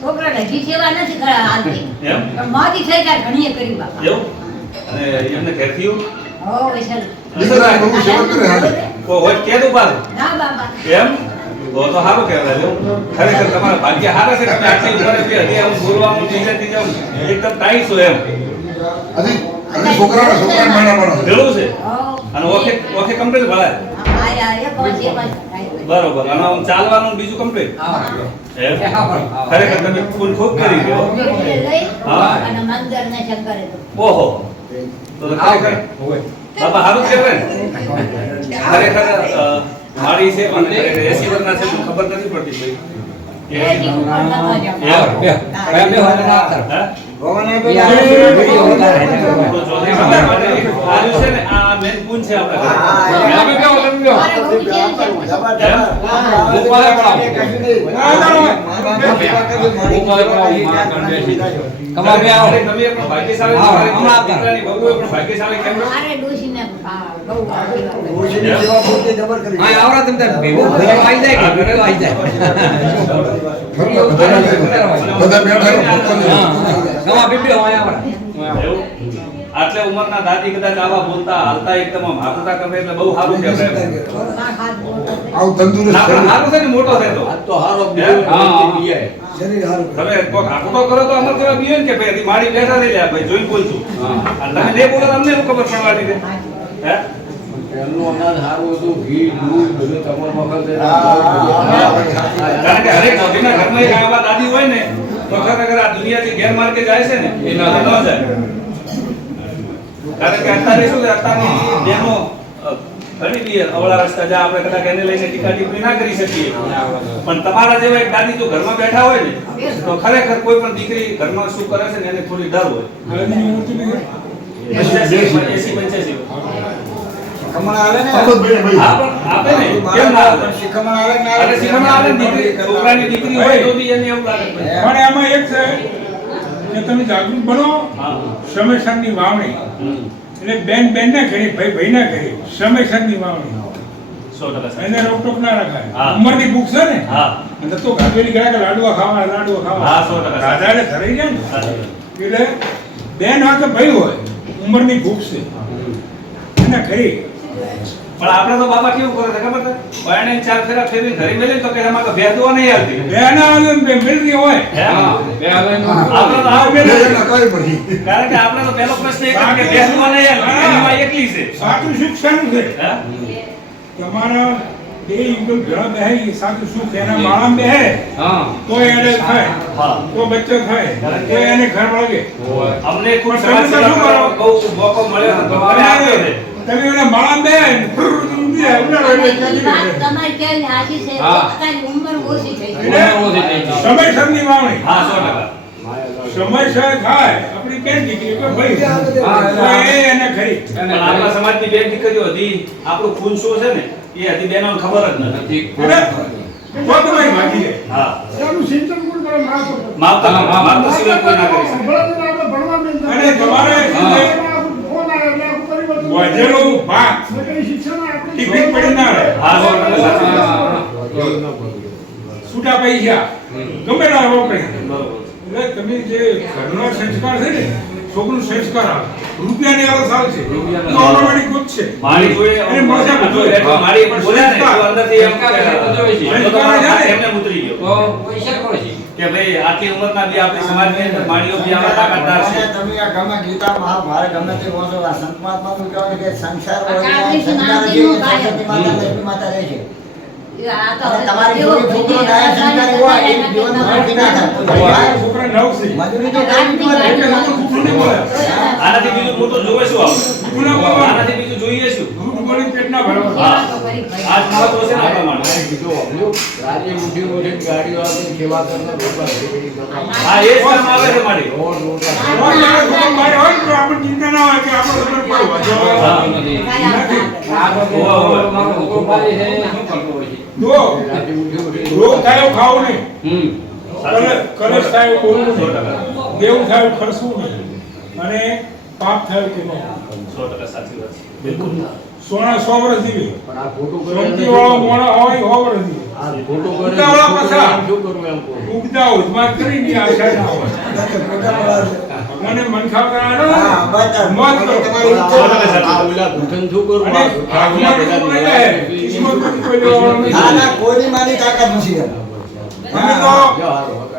છોકરાને હજી સેવા નથી હાલતી એમ પણ મોદી થઈ જાય ઘણીએ કરી બાપા એવું અને એમને ઘરથી હો વૈસલ દીકરા બહુ સેવા કરે હાલે કો હોય કે દો બાર ના બાપા એમ તો સારું કહેવાય લ્યો ખરેખર તમારા ભાગ્ય સારા છે તમે આટલી ઉંમરે બી હજી આમ બોલવાનું બીજાથી જાવ એકદમ ટાઈટ છો એમ હજી છોકરાને માણા ભેળું છે હો અને ઓકે ઓકે કમ્પ્લીટ ભળાય આયા એક વર્ષે બરોબર અને આમ ચાલવાનું બીજું કમ્પ્લીટ એમ ખરેખર તમે ખૂબ કરી ગયો હા અને મંદર ને શંકરે તો ઓહો તો ખરેખર બાપા સારું કહેવાય ને ખરેખર મારી છે પણ 80 વર્ષના છે ખબર નથી પડતી ભાઈ એ જીવ પર નતો આટલે ઉંમરના દાદી કદાચ આવા બોલતા હાલતા એકદમ આમ હાકતા કરે એટલે બહુ સારું કહેવાય આવ તંદુરસ્ત સારું છે ને મોટો થાય તો હારો શરીર હારું તમે કોક હાકતો કરો તો અમર કેવા બીએ ને કે ભાઈ હજી મારી બેઠા રહી લે ભાઈ જોઈ બોલશું અને તમે નહીં બોલો અમને શું ખબર પડવાની છે હે એમનું અનાજ સારું હતું ઘી દૂધ બધું તમાર વખત કારણ કે હરેક છોકરીના ઘરમાં એક આવા દાદી હોય ને તો ખરેખર આ દુનિયાથી ગેરમાર્ગે જાય છે ને એ ન જાય કારણ કે અત્યારે શું છે અત્યારની બહેનો ઘણી બી અવળા રસ્તા જા આપણે કદાચ એને લઈને ટીકા ટિપ્પણી ના કરી શકીએ પણ તમારા જેવા એક દાદી જો ઘરમાં બેઠા હોય ને તો ખરેખર કોઈ પણ દીકરી ઘરમાં શું કરે છે ને એને થોડી ડર હોય 85 ખમણ આવે ને હા પણ આપે ને કેમ ના આવે શિખમણ આવે ને અરે શીખમણ આવે ને દીકરી છોકરાની દીકરી હોય તો બી એને એવું લાગે પણ એમાં એક છે કે તમે જાગૃત બનો સમયસરની વાવણી એટલે બેન ના કરી ભાઈ ના કરી સમયસરની વાવણી 100% એને રોકટોક ના રખાય હા. ઉંમરની ભૂખ છે ને હા અને તો ગાભેલી ગયા કે લાડવા ખાવા હા 100% રાધાને ધરાઈ જાય ને એટલે બેન હોય કે ભાઈ હોય ઉંમરની ભૂખ છે એને ખરી પણ આપણે તો બાબા કેવું કરે છે ખબર છે બાયણે ચાર ફેરા ફેરવીને ઘરે મેલે તો કે એમાં તો ભેદવા નહીં આવતી બેન આવે ને મિલરી હોય આપણે તો આવ બે જણા કઈ પડી કારણ કે આપણે તો પહેલો પ્રશ્ન એક કે ભેદવા નહીં આવતી એમાં એકલી છે સાચું શિક્ષણ છે હે તમારા બે યુગલ ભેળા બેહે સાચું સુખ એના માળામાં બેહે તો એને થાય હા તો બચ્ચો થાય તો એને ઘર લાગે અમને ખૂબ પણ તમે સમાજ શું કરો? બહુ મોકો મળ્યો તો અમે આપ્યો છે તમે એને માળામાં બેહે તમારી ક્યાંય આશી છે પોતાની ઉંમર ઓછી થઈ ગઈ સમયસરની વાવણી હા 100% સમયસર થાય આપણી બેન દીકરી કોઈ ભાઈ તો એ એને ખરી પણ આપણા સમાજની બે દીકરીઓ હતી આપણું ખૂન શું છે ને એ હતી બેનોને ખબર જ નથી અને તો તમારી ભાગી જાય હા એનું સિંચન કોણ કરે? મારતો સિવાય કોઈ ના કરી શકે અને તમારે શું છે? વધેલો ભાગ ટિકિટ પડી ના રહે હા 100% છૂટા પૈસા ગમે ના રોકડે બરોબર એટલે તમે જે ઘરનો સંસ્કાર છે ને છોકરું સંસ્કાર આવે રૂપિયાની આવક આવશે ઓટોમેટિક જ છે મારી જોડે અને મજા બધું બધું એટલે મારી પણ બોલ્યા ને તો અંદરથી એમ કે એમને ઉતરી ગયો કે ભાઈ આટલી ઉંમરના બી આપણી સમાજની અંદર માળીઓ બી આવા તાકાતદાર છે તમે આ ગમે ગીતા મહાભારત ગમે તે વાંચો આ સંત મહાત્માનું કહેવાય કે સંસાર હોય આપણા સંસાર કૃષ્ણ જે આદિનું સરસ્વતી માતા લક્ષ્મી માતા રહે છે આ તો અને તમારી જોડે છોકરો ડાયા સંસ્કારી હોય એ જીવન સુખી ના થાય છોકરા નવ છે મજૂરી તો કરવી જ પડે. એટલે લોકો જૂઠું નહીં બોલે આનાથી બીજું મોટું જોવે શું આપણે જૂઠું ના બોલવાનું. આનાથી બીજું જોઈએ શું જૂઠ બોલી પેટ ના ભરવાનું હા આજ મહત્વ છે ને આપણા માટે રાજે ઉઠી ઉઠી ગાડીઓ આવે સેવા કરતા લોકો હા એ જ કામ આવે છે મારી રોજ જ્યારે છોકરો બહાર હોય ને તો આપણે ચિંતા ના હોય કે આપણે ખબર પડવા રોગ થાય ખાવું નહીં કલશ થાય બોલવું નહીં દેવું થાય ખર્ચવું નહીં અને પાપ થાય કે ન 100% સાચી વાત છે બિલકુલ સોના 100 વર્ષ જીવે. પણ આ ખોટું કરે સોમતી વાળો મોણો હોય 100 વર્ષ જીવે. આ ખોટું કરે ઉતાવળા પાછા. શું કરવું એમ કહું. ઉગતા ઉજમાં કરી ની આશા ના હોય. ભગવાને મનખા કરાનો હા, બરાબર. મોત કરો. આ ઓલા ઘૂંટણ શું કરવું? અને ભાગમાં તો કોઈ જાય. કિસ્મત કોઈ લેવાનું ના નથી. ના કોઈની માની તાકાત નથી એમ. અમે તો જો હાલો.